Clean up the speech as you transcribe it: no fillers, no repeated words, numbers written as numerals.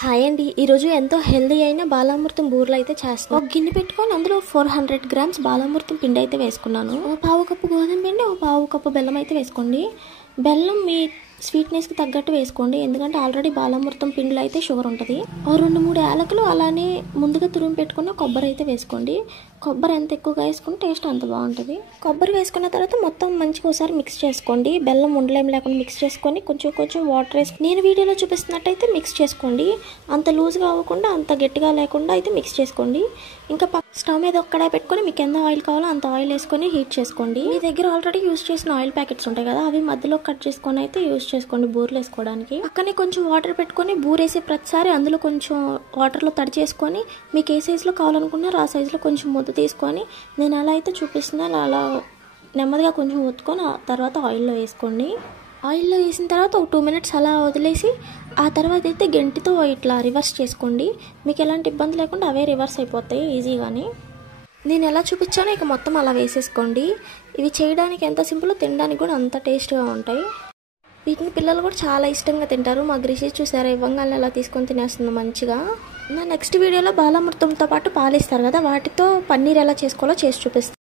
Hi అండి, ఈరోజు ఎంతో హెల్దీ అయిన బాలామృతం బూరెలు అయితే చేస్తాను. ఒక గిన్నె పెట్టుకొని అందులో 400 గ్రామ్స్ బాలామృతం పిండి అయితే వేసుకున్నాను. ఒక పావు కప్పు గోధుమ పిండి, ఒక పావు కప్పు బెల్లం అయితే వేసుకోండి. బెల్లం మీ స్వీట్నెస్కి తగ్గట్టు వేసుకోండి, ఎందుకంటే ఆల్రెడీ బాలామృతం పిండిలో అయితే షుగర్ ఉంటుంది. ఓ 2-3 యాలకులు, అలానే ముందుగా తురిమి పెట్టుకున్న కొబ్బరి అయితే వేసుకోండి. కొబ్బరి ఎంత ఎక్కువగా వేసుకుంటే టేస్ట్ అంత బాగుంటుంది. కొబ్బరి వేసుకున్న తర్వాత మొత్తం మంచిగా ఒకసారి మిక్స్ చేసుకోండి. బెల్లం ఉండలేం లేకుండా మిక్స్ చేసుకొని కొంచెం కొంచెం వాటర్ వేసుకుని నేను వీడియోలో చూపిస్తున్నట్టయితే మిక్స్ చేసుకోండి. అంత లూజ్గా అవ్వకుండా అంత గట్టిగా లేకుండా అయితే మిక్స్ చేసుకోండి. ఇంకా స్టవ్ మీద ఒక్కడే పెట్టుకొని మీకు ఎంత ఆయిల్ కావాలో అంత ఆయిల్ వేసుకొని హీట్ చేసుకోండి. మీ దగ్గర ఆల్రెడీ యూస్ చేసిన ఆయిల్ ప్యాకెట్స్ ఉంటాయి కదా, అవి మధ్యలో కట్ చేసుకొని అయితే యూస్ చేసుకోండి బూరెలు వేసుకోవడానికి. పక్కనే కొంచెం వాటర్ పెట్టుకొని బూరేసే ప్రతిసారి అందులో కొంచెం వాటర్లో తడి చేసుకొని మీకు ఏ సైజులో కావాలనుకున్నారో ఆ సైజులో కొంచెం ముద్ద తీసుకొని నేను ఎలా అయితే చూపిస్తున్నానో అలా నెమ్మదిగా కొంచెం ఒత్తుకొని ఆ తర్వాత ఆయిల్లో వేసుకోండి. ఆయిల్లో వేసిన తర్వాత ఒక 2 మినిట్స్ అలా వదిలేసి ఆ తర్వాత అయితే గెంటితో ఇట్లా రివర్స్ చేసుకోండి. మీకు ఎలాంటి ఇబ్బంది లేకుండా అవే రివర్స్ అయిపోతాయి ఈజీగాని. నేను ఎలా చూపించానో ఇక మొత్తం అలా వేసేసుకోండి. ఇవి చేయడానికి ఎంత సింపుల్, తినడానికి కూడా అంత టేస్ట్గా ఉంటాయి. వీటిని పిల్లలు కూడా చాలా ఇష్టంగా తింటారు. మా గ్రిషి చూసారా, ఇవ్వంగానే అలా తీసుకొని తినేస్తుంది మంచిగా. నా నెక్స్ట్ వీడియోలో బాలామృతంతో పాటు పాలు ఇస్తారు కదా, వాటితో పన్నీర్ ఎలా చేసుకోవాలో చేసి చూపిస్తాను.